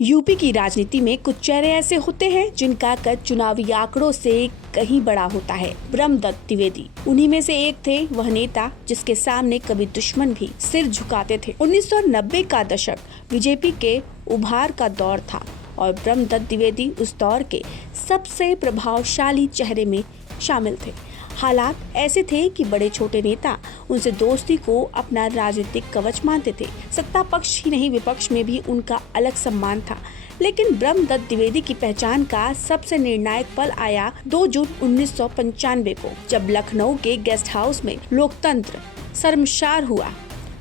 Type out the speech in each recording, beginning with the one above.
UP की राजनीति में कुछ चेहरे ऐसे होते हैं जिनका कद चुनावी आंकड़ों से कहीं बड़ा होता है। ब्रह्मदत्त द्विवेदी उन्हीं में से एक थे। वह नेता जिसके सामने कभी दुश्मन भी सिर झुकाते थे। 1990 का दशक बीजेपी के उभार का दौर था और ब्रह्मदत्त द्विवेदी उस दौर के सबसे प्रभावशाली चेहरे में शामिल थे। हालात ऐसे थे कि बड़े छोटे नेता उनसे दोस्ती को अपना राजनीतिक कवच मानते थे। सत्ता पक्ष ही नहीं, विपक्ष में भी उनका अलग सम्मान था। लेकिन ब्रह्मदत्त द्विवेदी की पहचान का सबसे निर्णायक पल आया 2 जून 1995 को, जब लखनऊ के गेस्ट हाउस में लोकतंत्र शर्मसार हुआ।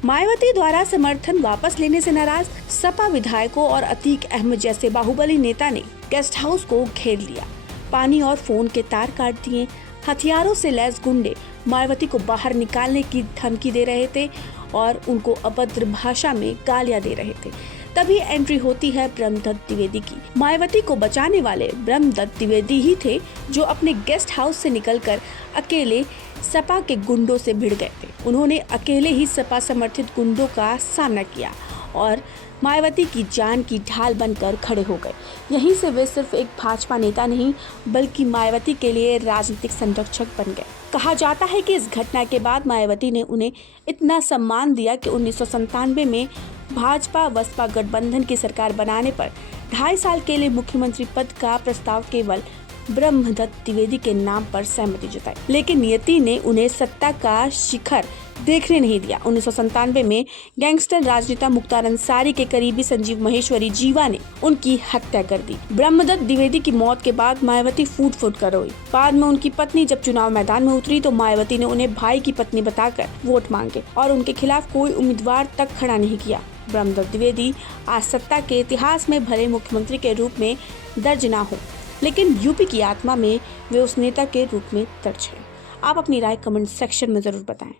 मायावती द्वारा समर्थन वापस लेने से नाराज सपा विधायकों और अतीक अहमद जैसे बाहुबली नेता ने गेस्ट हाउस को घेर लिया। पानी और फोन के तार काट दिए। हथियारों से लैस गुंडे मायावती को बाहर निकालने की धमकी दे रहे थे और उनको अभद्र भाषा में गालियां दे रहे थे। तभी एंट्री होती है ब्रह्मदत्त द्विवेदी की। मायावती को बचाने वाले ब्रह्मदत्त द्विवेदी ही थे जो अपने गेस्ट हाउस से निकलकर अकेले सपा के गुंडों से भिड़ गए थे। उन्होंने अकेले ही सपा समर्थित गुंडों का सामना किया और मायावती की जान की ढाल बनकर खड़े हो गए। यहीं से वे सिर्फ एक भाजपा नेता नहीं बल्कि मायावती के लिए राजनीतिक संरक्षक बन गए। कहा जाता है कि इस घटना के बाद मायावती ने उन्हें इतना सम्मान दिया कि 1997 में भाजपा बसपा गठबंधन की सरकार बनाने पर 2.5 साल के लिए मुख्यमंत्री पद का प्रस्ताव केवल ब्रह्मदत्त द्विवेदी के नाम पर सहमति जताई। लेकिन नियति ने उन्हें सत्ता का शिखर देखने नहीं दिया। 1997 में गैंगस्टर राजनेता मुख्तार अंसारी के करीबी संजीव महेश्वरी जीवा ने उनकी हत्या कर दी। ब्रह्मदत्त द्विवेदी की मौत के बाद मायावती फूट फूट कर रोई। बाद में उनकी पत्नी जब चुनाव मैदान में उतरी तो मायावती ने उन्हें भाई की पत्नी बताकर वोट मांगे और उनके खिलाफ कोई उम्मीदवार तक खड़ा नहीं किया। ब्रह्मदत्त द्विवेदी आज सत्ता के इतिहास में भले मुख्यमंत्री के रूप में दर्ज न हो, लेकिन यूपी की आत्मा में वे उस नेता के रूप में दर्ज है। आप अपनी राय कमेंट सेक्शन में जरूर बताएं।